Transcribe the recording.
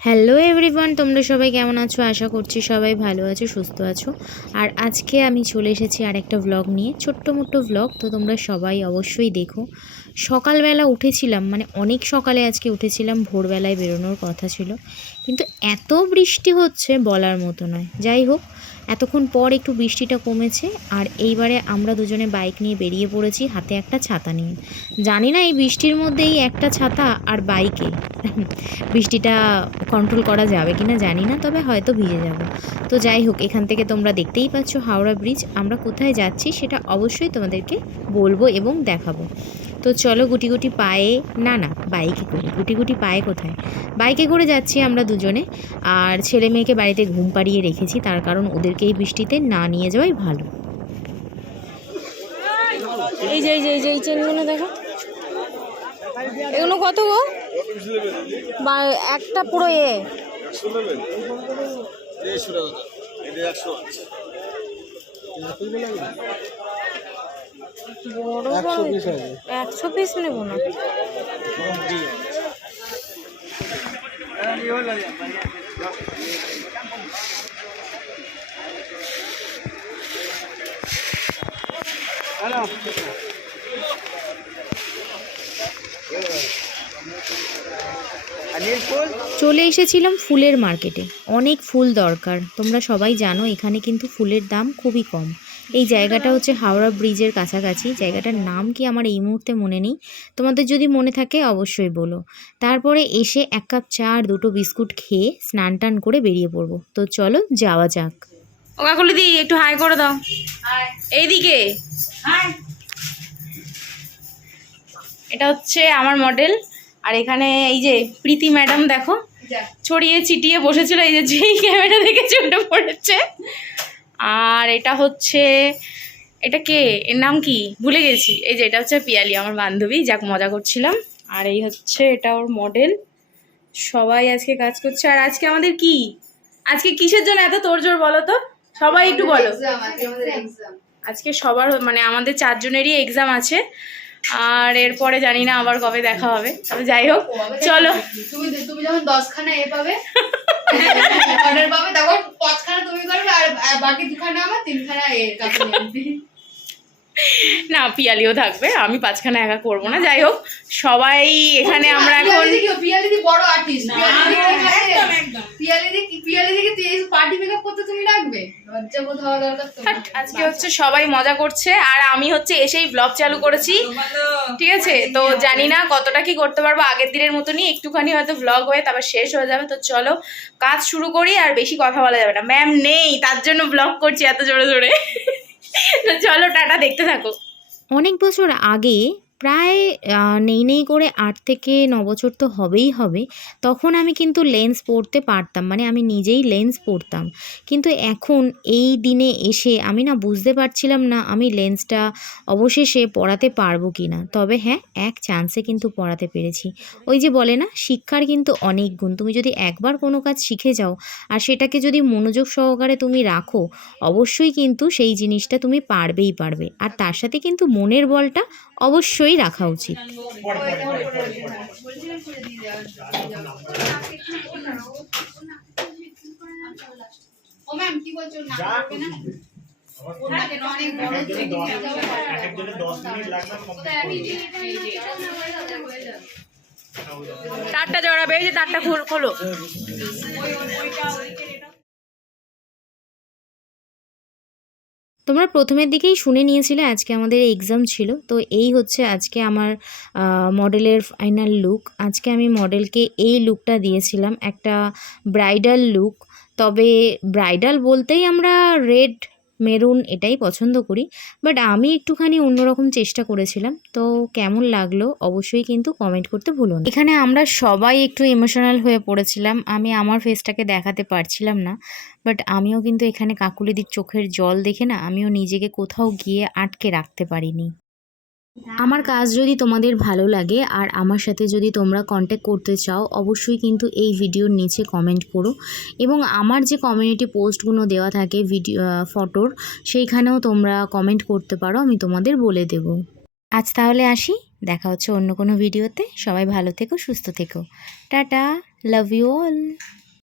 Hello everyone, তোমরা সবাই কেমন আছো? আশা করছি সবাই ভালো আছো, সুস্থ আছো। আর আজকে আমি চলে এসেছি আরেকটা ভ্লগ নিয়ে, ছোট্ট মোট্ট ভ্লগ। তো তোমরা সবাই অবশ্যই দেখো। সকালবেলা উঠেছিলাম, মানে অনেক সকালে আজকে উঠেছিলাম, ভোরবেলায় বেরোনোর কথা ছিল, কিন্তু এত বৃষ্টি হচ্ছে বলার মতো নয়। যাই হোক, এতক্ষণ পর একটু বৃষ্টিটা কমেছে, আর এইবারে আমরা দুজনে বাইক নিয়ে বেরিয়ে পড়েছি, হাতে একটা ছাতা নিয়ে। জানি না এই বৃষ্টির মধ্যেই একটা ছাতা আর বাইকে বৃষ্টিটা কন্ট্রোল করা যাবে কি না জানি না, তবে হয়তো ভিজে যাব। তো যাই হোক, এখান থেকে তোমরা দেখতেই পাচ্ছ হাওড়া ব্রিজ। আমরা কোথায় যাচ্ছি সেটা অবশ্যই তোমাদেরকে বলবো এবং দেখাবো। তো চলো, গুটি গুটি পায়ে, না না বাইকে করে, গুটি গুটি পায়ে কোথায়, বাইকে করে যাচ্ছি আমরা দুজনে। আর ছেলে মেয়েকে বাড়িতে ঘুম পাড়িয়ে রেখেছি, তার কারণ ওদেরকে এই বৃষ্টিতে না নিয়ে যাওয়াই ভালো। এই যে এই চেনগুলো দেখো, এগুলো কত গো? বা একটা পুরো বড় বড় 100 পিস নেবো না। চলে এসেছিলাম ফুলের মার্কেটে, অনেক ফুল দরকার। তোমরা সবাই জানো এখানে কিন্তু ফুলের দাম খুবই কম। এই জায়গাটা হচ্ছে হাওড়া ব্রিজের কাছাকাছি। জায়গাটার নাম কি আমার এই মুহূর্তে মনে নেই, তোমাদের যদি মনে থাকে অবশ্যই বলো। তারপরে এসে 1 কাপ চা আর 2টো বিস্কুট খেয়ে স্নান টান করে বেরিয়ে পড়বো। তো চলো যাওয়া যাক। ও কাকুলি দি, একটু হাই করে দাও। এইদিকে এটা হচ্ছে আমার মডেল। আর এখানে এই যে প্রীতি ম্যাডাম দেখো, ছড়িয়ে ছিটিয়ে বসেছিল, এই যে যেই ক্যামেরা দেখে উঠে পড়েছে। আর এটা হচ্ছে, এটা কে, এর নাম কি ভুলে গেছি। এই যে এটা হচ্ছে পিয়ালি, আমার বান্ধবী, যাক মজা করছিলাম। আর এই হচ্ছে এটা ওর মডেল। সবাই আজকে কাজ করছে। আর আজকে আমাদের কি, আজকে কিসের জন্য এত তোড়জোড় বলো তো, সবাই একটু বলো। আজকে সবার মানে আমাদের 4 জনেরই এক্সাম আছে। আর এরপরে জানি না আবার কবে দেখা হবে, তবে যাই হোক চলো। তুমি যখন 10খানা পাবে, অর্ডার পাবে, তখন 5খানা তুমি করবে আর বাকি 2খানা আমার, 3খানা কাছে নিবি। না, পিয়ালিও থাকবে, আমি 5খানা একা করবো না। যাই হোক, সবাই এখানে আমরা এখন পিয়ালিদি বড় আর্টিস্ট, পিয়ালিদিকে পার্টি মেকআপ করতে তুমি রাখবে, লজ্জা বোধ হওয়া দরকার। আজকে হচ্ছে সবাই মজা করছে, আর আমি হচ্ছে এসেই ব্লগ চালু করেছি, ঠিক আছে? তো জানি না কতটা কি করতে পারবো, আগের দিনের মতনই একটুখানি হয়তো ব্লগ হয়ে তারপর শেষ হয়ে যাবে। তো চলো কাজ শুরু করি, আর বেশি কথা বলা যাবে না, ম্যাম নেই তার জন্য ব্লগ করছি এত জোরে জোরে। তো চলো টাটা, দেখতে থাকো। অনেক বছর আগে, প্রায় নেই করে 8 থেকে 9 বছর তো হবেই হবে, তখন আমি কিন্তু লেন্স পরতে পারতাম, মানে আমি নিজেই লেন্স পরতাম। কিন্তু এখন এই দিনে এসে আমি না বুঝতে পারছিলাম না আমি লেন্সটা অবশেষে পরাতে পারবো কি না। তবে হ্যাঁ, এক চান্সে কিন্তু পরাতে পেরেছি। ওই যে বলে না, শিক্ষার কিন্তু অনেক গুণ। তুমি যদি একবার কোনো কাজ শিখে যাও আর সেটাকে যদি মনোযোগ সহকারে তুমি রাখো, অবশ্যই কিন্তু সেই জিনিসটা তুমি পারবেই পারবে। আর তার সাথে কিন্তু মনের বলটা অবশ্যই রাখা উচিত। ও ম্যাম কি বলছো, না করবে না? তারটা জড়াবে, এই যে তারটা খোলো। তোমরা প্রথমের দিকেই শুনে নিয়েছিলে আজকে আমাদের এক্সাম ছিল। তো এই হচ্ছে আজকে আমার মডেলের ফাইনাল লুক। আজকে আমি মডেলকে এই লুকটা দিয়েছিলাম, একটা ব্রাইডাল লুক। তবে ব্রাইডাল বলতেই আমরা রেড মেরুন এটাই পছন্দ করি, বাট আমি একটুখানি অন্যরকম চেষ্টা করেছিলাম। তো কেমন লাগলো অবশ্যই কিন্তু কমেন্ট করতে ভুলো না। এখানে আমরা সবাই একটু ইমোশনাল হয়ে পড়েছিলাম, আমি আমার ফেসটাকে দেখাতে পারছিলাম না, বাট আমিও কিন্তু এখানে কাকুলিদির চোখের জল দেখে না আমিও নিজেকে কোথাও গিয়ে আটকে রাখতে পারিনি। আমার কাজ যদি তোমাদের ভালো লাগে আর আমার সাথে যদি তোমরা কন্ট্যাক্ট করতে চাও, অবশ্যই কিন্তু এই ভিডিওর নিচে কমেন্ট করো, এবং আমার যে কমিউনিটি পোস্টগুলো দেওয়া থাকে ভিডিও ফটোর, সেইখানেও তোমরা কমেন্ট করতে পারো, আমি তোমাদের বলে দেব। আজ তাহলে আসি, দেখা হচ্ছে অন্য কোনো ভিডিওতে। সবাই ভালো থেকো, সুস্থ থেকো, টাটা। Love you all.